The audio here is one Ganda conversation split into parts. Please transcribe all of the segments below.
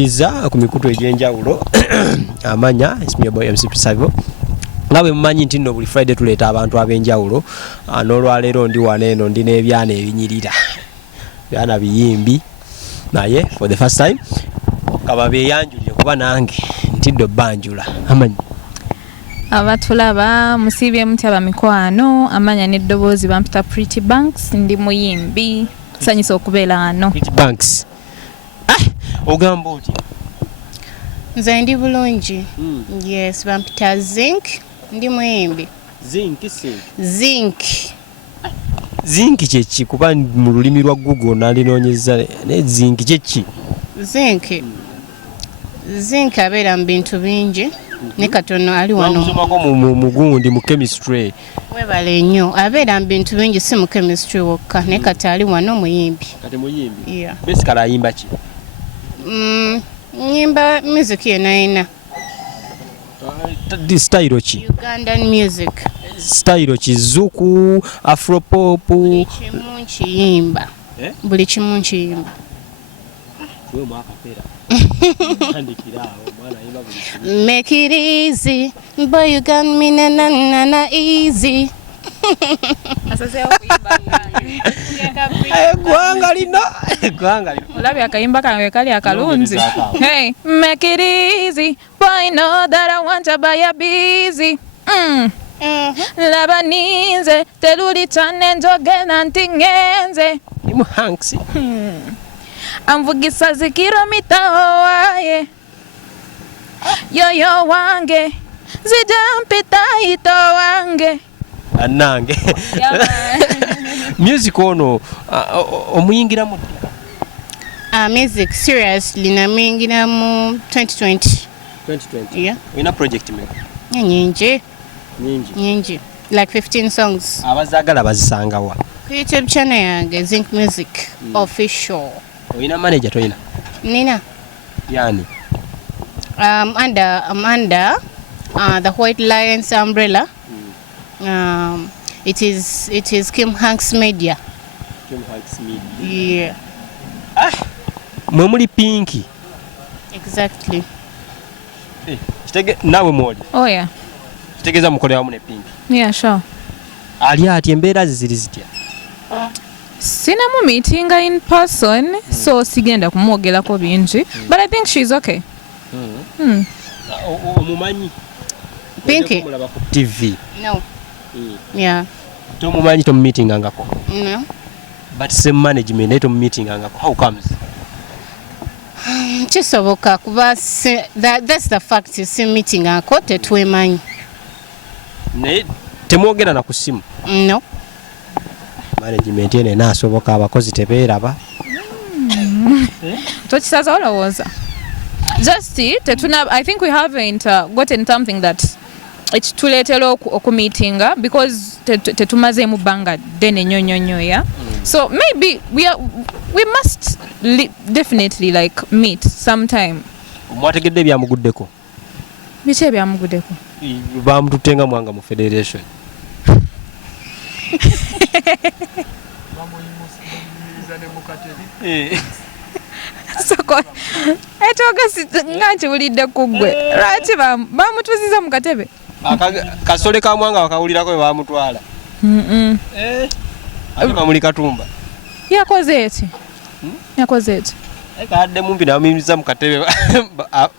Iza ku mikutu egy'enjawulo amanya ismia boy MC Savo ngabe mumanyi nti nno buli Friday tuleeta abantu ab'enjawulo n'olwaleero ndi wano eno ndi n'ebyana ebinyirira byana biyimbi naye for the first time kaba beyanjulire kuba nange ntiddo banjula amanyi abatulaba musibye mutya mikwano amanya n'eddoboozi bampita Pretty Banks ndi muyimbi sanyisa okubeera wano Pretty Banks ogamba oti nze ndi bulungi yes bampita Zinc ndi muyimbi Zinc kyeki kuba mu lulimi lwa Google nalinoonyeza ne Zinc kyeki Zinc abeera mu bintu bingi ne katono ali wano musomako mu gundi mu chemistry webale nnyo abeera mu bintu bingi si mu chemistry wokka ne kati ali wano muyimbi kati muyimbi yeah. Basically ayimba ki nyimba music yena style ki Ugandan music style ki zuku afropop buli kimu nkiyimba make it easy boy you got me na easy gwanga lino olabi akayimba kange kali akalunzi hey make it easy boy know that I want to buy a busy laba ninze teluli chane njogena ntingenze imu Hanks amvugisa zikilomita owaye yoyo wange zijampita ito wange anange music ono omuyingira mu music seriously na muyingira mu 2020 yeah ina project me nyingi like 15 songs abazagala bazisanga wa ku YouTube channel yange Zinc Music official ina manager toina nina yani under the White Lions umbrella. It is Kim Hanks Media. Yeah. Mwe muli pinki. Exactly. Kitege nawe moli. Oh yeah. Kitegeza mukolera mu ne pinki. Yeah, sure. Ali ati embeera ziri zitya. Sina mu meeting in person, so sigenda kumwogerako bingi, but I think she's okay. Omumanyi Pinky TV. No. Yeah. Tomu manyi to meeting angako. No. But same management neto meeting angako. How comes? Chisoboka kuba that's the fact si meeting angako tetwemanyi. Ne temwogera na kusimu. No. Management ene nasoboka abakozi tebeeraba. Tochisaza olowooza. Just tetuna I think we haven't gotten something that it's tuleetera oku meeting because tetumaze mu banga dene nyonyonyo ya so maybe we must definitely like meet sometime. Mwategedde byamuguddeko biche byamuguddeko bamututenga mwanga mu federation soko etoga nganchi ulidde kugwe lwaki bamutuziza mu katebe kasole ka mwanga wakawulirako we bamutwala ati bamuli katumba yakoze eki kadde mumpi namuyimiza mu katebe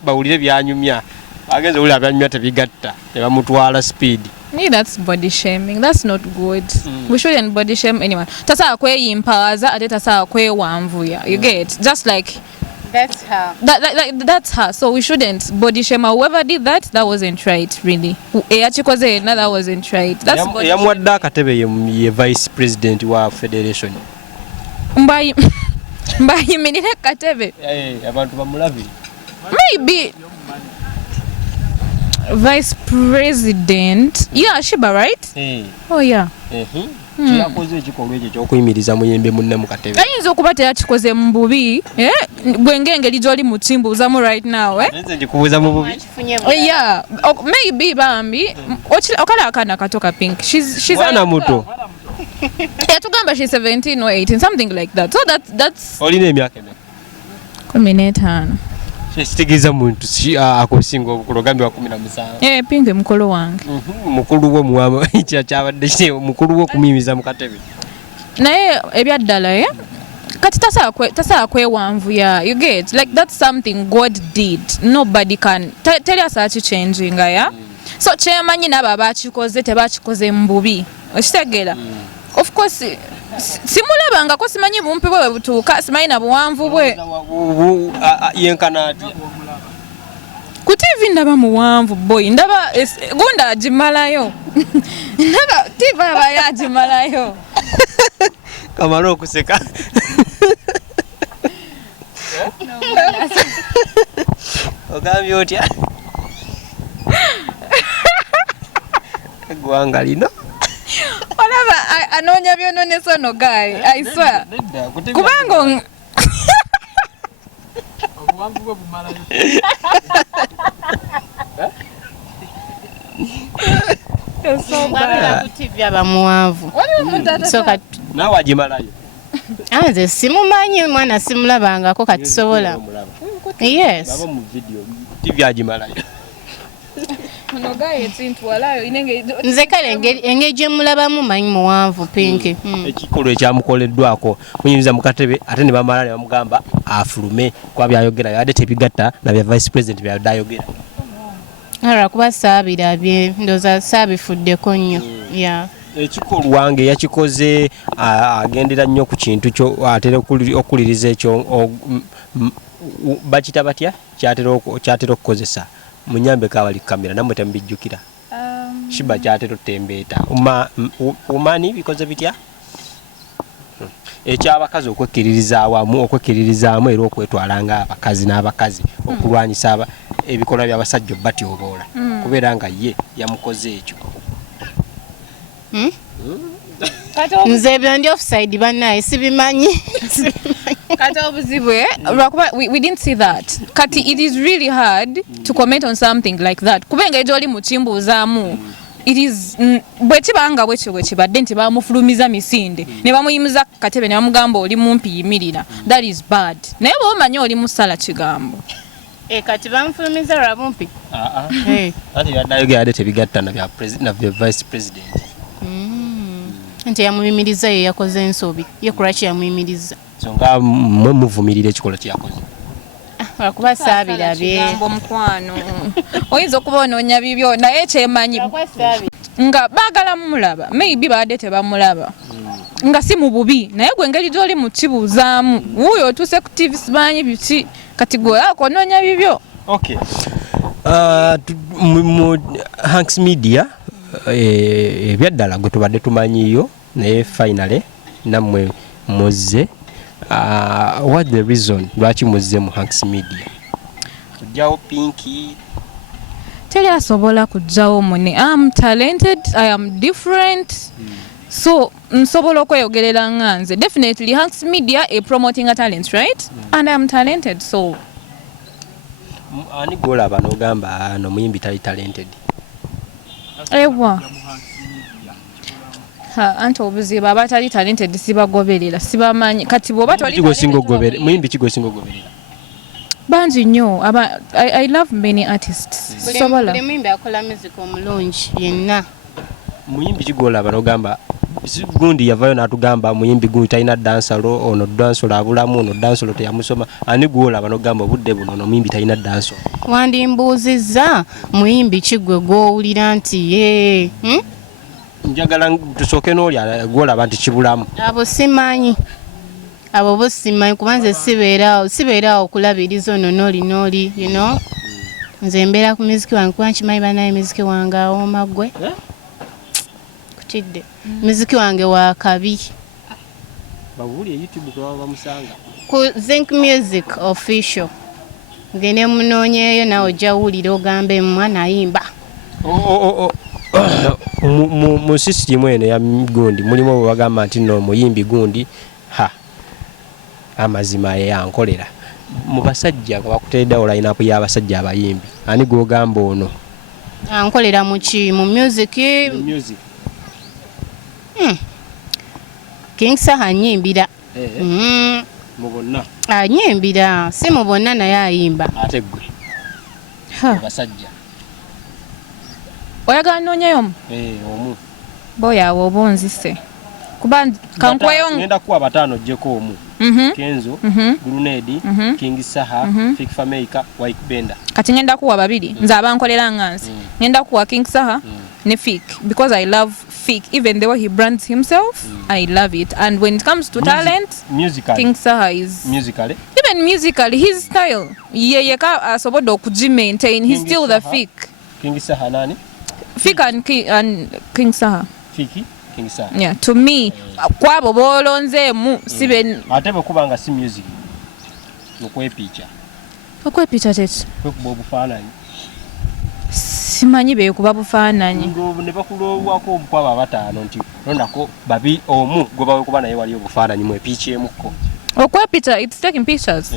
bawulire byanyumya agenze wulira byanyumya tebigatta tebamutwala speed. That's body shaming. That's not good. We shouldn't body shame anyone. Tasa kweyimpawaza ate tasa kwewanvuya. You get? Just like that's her. That's her. So we shouldn't body shame her. Whoever did that, that wasn't right, really. Eyachikoze that wasn't right. That's body shaming. Yamwadda Katebe ye vice president wa federation. Mbayimirire Katebe. Abantu bamulabire. Maybe Vice President. Yeah, Sheebah, right? Oh yeah. Kiyakoze ekikolwa ekyo ky'okuyimiriza muyembe munne mu katebe. Ayinza okuba teyakikoze mu bubi, bwengengeri gy'oli mu kimbuuzamu right now, Nze ngikubuuza mu bubi. Yeah, maybe bambi okala akaana kato ka pink. She's mwana muto. Yatugamba she's 17 or 18, something like that. So that's olina emyaka emeka? 15. Ekitegeeza muntu akosinga obukulu ogambe wa 17. Pinke mukolo wange. Mukulu wo muwamo kyabadde kye mukulu wo kumiyimiza mu katebe. Naye ebyaddala kati tasala kwewanvuya, you get like that's something God did, nobody can tell us ati changing so kyemanyi nabo abakikoze tebakikoze mu bubi okitegeera. Of course simulabangako, simanyi bumpi bwe butuuka, simanyi na buwanvu bwe yenkana atya ku TV. Ndaba muwanvu boy, ndaba gunda agimalayo ndaba TV aba yagimalayo kamala okuseka. Ogambye otya eggwanga lino olaba anoonya byonooneso no guy, I swear kubanga obuwanvu bwe bumalayo. TV abamuwanvu naawe agimalayo. Nze simumanyi, mwana simulabangako kati sobola. Yes. Baba mu video TV agimalayo. Nze kale engeri gye mulabamu manyi muwanvu Pinke. Ekikolwa ekyamukoleddwako muyinza mu katebe ate ne bamala ne bamugamba afulume kwa byayogera yadde tebigatta na bya vice president byayogera. Kuba saabirabye ndoza saabifuddeko nnyo. Ekikolwa wange yakikoze agendera nnyo ku kintu kyo atera okuliriza ekyo bakita batya kyatera okukozesa munyambe kawali kamera namwe tambijjukira Sheebah kyatera otembeeta umani bikoze bitya ekyabakazi okwekkiririzaamu era okwetwalanga abakazi n'abakazi okulwanyisa ebikolwa by'abasajja batyoboola kubeera nga ye yamukoze ekyo. Nze ebyo ndi offside bannaye sibimanyi. Kati obuzibu we didn't see that. Kati it is really hard to comment on something like that. Kubenga ejoli mukimbuuzaamu. It is bwe kibanga bwe kibadde nti bamufulumiza misinde ne bamuyimiza katebe ne bamugamba oli mumpi yimirira. That is bad. Naye bw'omanyi oli musala kigambo. Kati bamufulumiza lwa bumpi. Ate byadayogera ate tebigatta na bya vice president. Nti yamuyimiriza ye yakoze ensobi ye kulaki yamuyimiriza so nga muvumirira ekikola kyakoze lwakuba saabirabye omukwano oyinza okuba onoonya bibyo naye ekyemanyi nga baagala mumulaba maybe baadde tebamulaba nga si mu bubi naye gwe engeri gy'oli mu kibuuzaamu wuuyo otuuse ku TV simanyi biki kati gwe onoonya bibyo. Mu Hanks Media ebyaddala gwe tubadde tumanyiyo naye finally nammwe muzze what the reason lwaki muzze mu Hanks Media kujjawo Pinky teri asobola kujjawo mune. I'm talented, I am different so nsobola okweyogerera nga nze. Definitely Hanks Media promoting a talent, right? And I am talented, so ani golaba n'ogamba no muyimbi tali talented ewa anti obuzibu abatali talented sibagoberera sibamanyi kati bwoba toli muyimbi kigo singo goberera banji nnyo I love many artists sobola buli muyimbi akola music omulungi yenna muyimbi kigolaba n'ogamba gundi yavayo n'atugamba muyimbi gundi talina dansalo ono dansalo abulamu ono dansalo teyamusoma ani gwolaba n'ogamba obudde buno ono muyimbi talina dansalo. Wandimbuuzizza muyimbi kigwe gw'owulira nti ye njagala tusooke n'olya gwolaba nti kibulamu. Abo simanyi abo bo simanyi kuba nze sibeeraawo okulabiriza ono nooli you know nze mbeera ku muziki wange kuba nkimanyi banaye muziki wange awooma ggwe kutidde muziki wange wa kabi bawuli YouTube kwa bamusanga ku Zinc Music official ngene munoonyeeyo nawe ojja wulira ogambe mwana ayimba mu system eno ya gundi mulimu bagamba nti no muyimbi gundi amazima yankolera mu basajja bakuteeddawo line-up y'abasajja abayimbi ani gwogamba ono ankolera mu music King Saha nyimbira mu bonna anyimbira si mu bonna naye ayimba ate gwe basajja oyagala nnoonyayo omu boyaawo oba onzise kuba kankweyo ngenda kuwa bataano ojjeko omu Kenzo Grenade King Saha Fik Fameka White Benda kati ngenda kuwa babiri nze abankolera ngansi ngenda kuwa King Saha ne Fik because I love Fik even the way he brands himself I love it and when it comes to talent musically King Saha is musically even musically his style yeka asobodde okugimaintain he's still the Fik King Saha nani Fik and King Saha Fiki King Saha yeah to me kwabo bolonzeemu sibe ate bwekubanga si music okwepicha teti kwekuba obufaananyi simanyi beekuba bufaananyi ne bakulowako omukwaba abataano nti londako babi omu gwe bawekuba naye wali obufaananyi mwepiikyemukko okwepicha it's taking pictures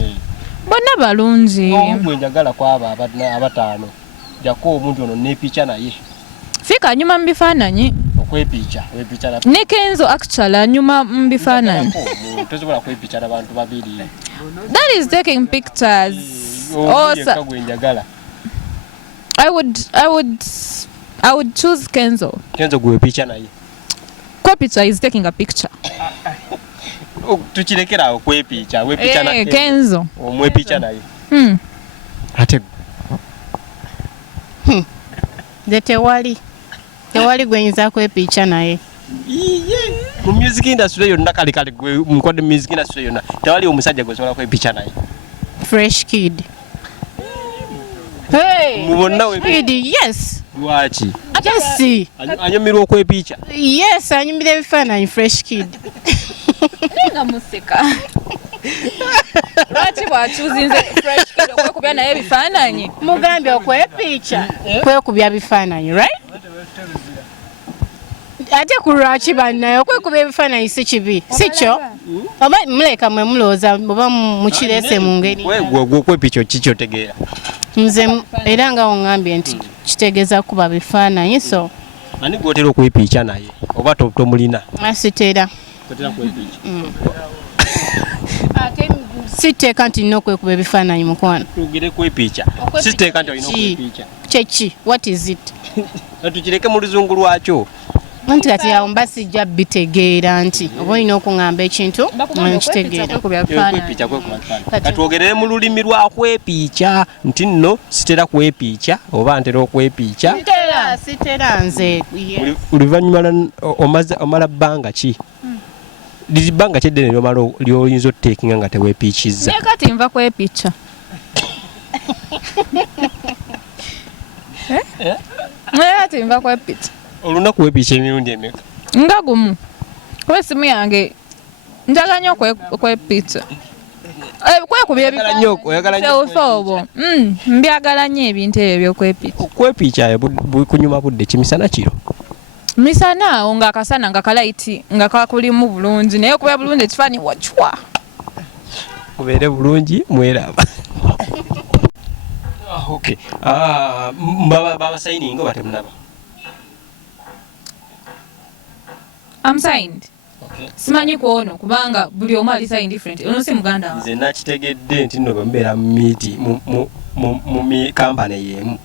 bonna balungi gwe njagala kwaba abataano jako omuntu ono nepicha naye Fika nyuma mu bifaananyi okwepicha ne Kenzo actually nyuma mu bifaananyi tosobola kwepicha n'abantu babiri that is taking pictures gwe njagala I would choose Kenzo gwe picha naye Kwepicha is taking a picture tukirekera okwepicha wepicha na Kenzo omwepicha naye ate tewali gwenyinza kwepicha naye mu music industry yonna kale gwe mukodde music industry yonna tewali omusajja gwe sobola kwepicha naye fresh kid mubonna we kid yes lwaki yes anyumirwa okwepicha yes anyumira ebifaananyi fresh kid nga museka lwaki bwachuzinze fresh kid okwekubya naye ebifaananyi mugambye okwepicha kwekubya bifaananyi right ate ku lwaki bannaye okwekuba ebifaananyi si kibi si kyo oba muleka mwe mulowooza oba mukirese mu ngeri gwe okwepicha kikyotegeera nze era nga ongambye nti kitegeeza kuba bifaananyi so ani gwotera okwepicha naye oba tomulina asitera ate siteeka nti nina okwekuba ebifaananyi mukwano tugire kwepicha siteeka nti olina okwepicha kyeki what is it tukireke mu luzungu lwakyo nti kati awo mba sijja bitegeera nti oba olina okuŋŋamba ekintu nkitegeera katwogerere mu lulimi lwa kwepicha nti nno sitera kwepicha oba ntera okwepicha sitera nze oluvannyuma omala bbanga ki liri bbanga kyeddene lyoyinza otuteekinga nga teweepiikiza naye kati nva kwepicha naye kati nva kwepicha olunaku weepiicha emirundi emeka nga gumu kuba esimu yange njagala nnyo okwepicha kwekubya ebifaananyi mbyagala nnyo ebintu ebyo byokwepicha okwepiicha kunyuma budde kimisana kiro misana awo ng'akasana nga kalaiti nga kakulimu bulungi naye okuba bulungi ekifaananyi wacwa mubeere bulungi mweraba okay babasayininga oba temunaba I'm signed. Simanyi kwono kubanga buli omu ali signed different. Ono si muganda wange. Nze nakitegedde nti nno bambeera mu miiti mu kampani y'emu.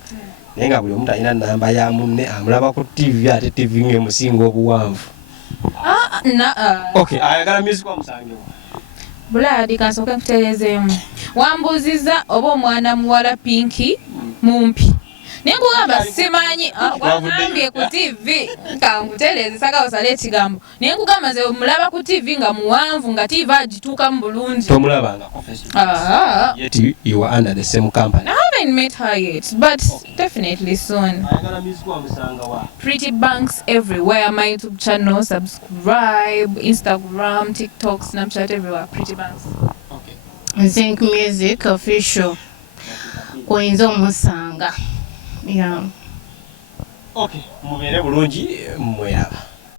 Naye nga buli omuntu alina nnamba ya munne amulaba ku TV ate TV ng'emusinga obuwanvu. Okay, ayagala music wamusangewo. Buladi kansooke nkutereezeemu. Wambuuzizza oba omwana muwala Pinky mumpi. Naye nkugamba simanyi wagambye ku TV kankutereeze saka osale ekigambo naye nkugamba nze mulaba ku TV nga muwanvu nga TV agituukamu bulungi tomulabangako yet you are under the same company. I haven't met her yet but definitely soon. Pretty Banks everywhere, my YouTube channel, subscribe, Instagram, TikTok, Snapchat, everywhere. Pretty Banks. Zinc Music official kuyinza omusanga. Yeah. Okay, mubeere bulungi mweraba.